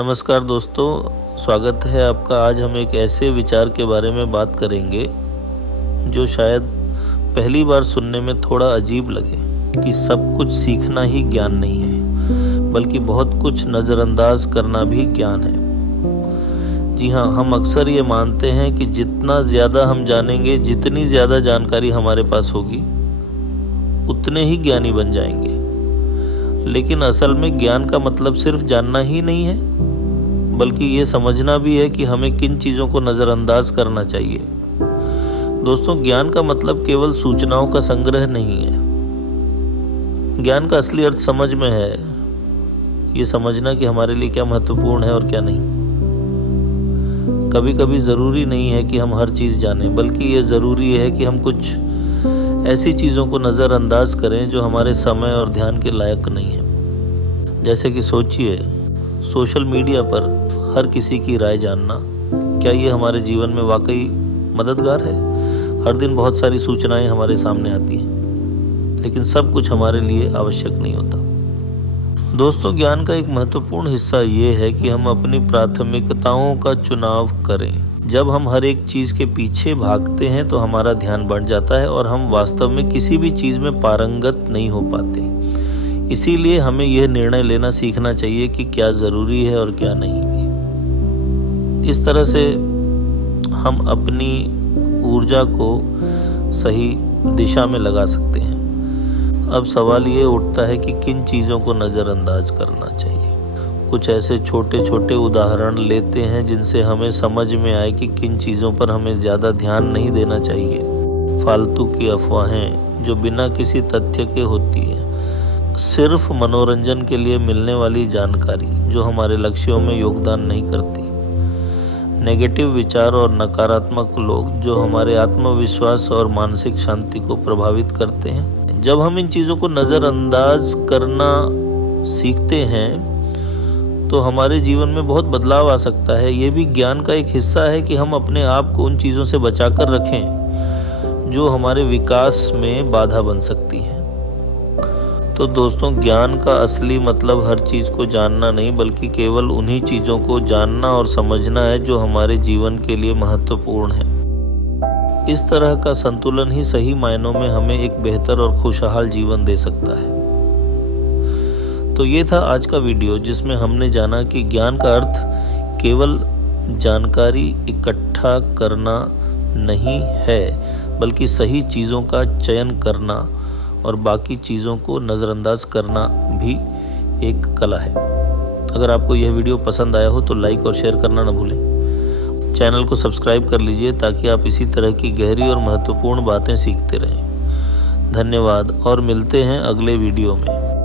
नमस्कार दोस्तों, स्वागत है आपका। आज हम एक ऐसे विचार के बारे में बात करेंगे जो शायद पहली बार सुनने में थोड़ा अजीब लगे कि सब कुछ सीखना ही ज्ञान नहीं है, बल्कि बहुत कुछ नज़रअंदाज करना भी ज्ञान है। जी हाँ, हम अक्सर ये मानते हैं कि जितना ज़्यादा हम जानेंगे, जितनी ज़्यादा जानकारी हमारे पास होगी, उतने ही ज्ञानी बन जाएंगे। लेकिन असल में ज्ञान का मतलब सिर्फ जानना ही नहीं है, बल्कि ये समझना भी है कि हमें किन चीज़ों को नज़रअंदाज करना चाहिए। दोस्तों, ज्ञान का मतलब केवल सूचनाओं का संग्रह नहीं है। ज्ञान का असली अर्थ समझ में है, ये समझना कि हमारे लिए क्या महत्वपूर्ण है और क्या नहीं। कभी कभी ज़रूरी नहीं है कि हम हर चीज़ जानें, बल्कि ये ज़रूरी है कि हम कुछ ऐसी चीज़ों को नज़रअंदाज करें जो हमारे समय और ध्यान के लायक नहीं है। जैसे कि सोचिए, सोशल मीडिया पर हर किसी की राय जानना, क्या ये हमारे जीवन में वाकई मददगार है? हर दिन बहुत सारी सूचनाएं हमारे सामने आती हैं, लेकिन सब कुछ हमारे लिए आवश्यक नहीं होता। दोस्तों, ज्ञान का एक महत्वपूर्ण हिस्सा ये है कि हम अपनी प्राथमिकताओं का चुनाव करें। जब हम हर एक चीज़ के पीछे भागते हैं तो हमारा ध्यान बढ़ जाता है और हम वास्तव में किसी भी चीज़ में पारंगत नहीं हो पाते। इसीलिए हमें यह निर्णय लेना सीखना चाहिए कि क्या ज़रूरी है और क्या नहीं। इस तरह से हम अपनी ऊर्जा को सही दिशा में लगा सकते हैं। अब सवाल ये उठता है कि किन चीज़ों को नज़रअंदाज करना चाहिए। कुछ ऐसे छोटे छोटे उदाहरण लेते हैं जिनसे हमें समझ में आए कि किन चीज़ों पर हमें ज़्यादा ध्यान नहीं देना चाहिए। फालतू की अफवाहें जो बिना किसी तथ्य के होती हैं, सिर्फ मनोरंजन के लिए मिलने वाली जानकारी जो हमारे लक्ष्यों में योगदान नहीं करती, नेगेटिव विचार और नकारात्मक लोग जो हमारे आत्मविश्वास और मानसिक शांति को प्रभावित करते हैं। जब हम इन चीज़ों को नज़रअंदाज करना सीखते हैं तो हमारे जीवन में बहुत बदलाव आ सकता है। ये भी ज्ञान का एक हिस्सा है कि हम अपने आप को उन चीज़ों से बचा कर रखें जो हमारे विकास में बाधा बन सकती हैं। तो दोस्तों, ज्ञान का असली मतलब हर चीज़ को जानना नहीं, बल्कि केवल उन्हीं चीज़ों को जानना और समझना है जो हमारे जीवन के लिए महत्वपूर्ण है। इस तरह का संतुलन ही सही मायनों में हमें एक बेहतर और खुशहाल जीवन दे सकता है। तो ये था आज का वीडियो, जिसमें हमने जाना कि ज्ञान का अर्थ केवल जानकारी इकट्ठा करना नहीं है, बल्कि सही चीज़ों का चयन करना और बाकी चीज़ों को नज़रअंदाज करना भी एक कला है। अगर आपको यह वीडियो पसंद आया हो तो लाइक और शेयर करना न भूलें। चैनल को सब्सक्राइब कर लीजिए ताकि आप इसी तरह की गहरी और महत्वपूर्ण बातें सीखते रहें। धन्यवाद और मिलते हैं अगले वीडियो में।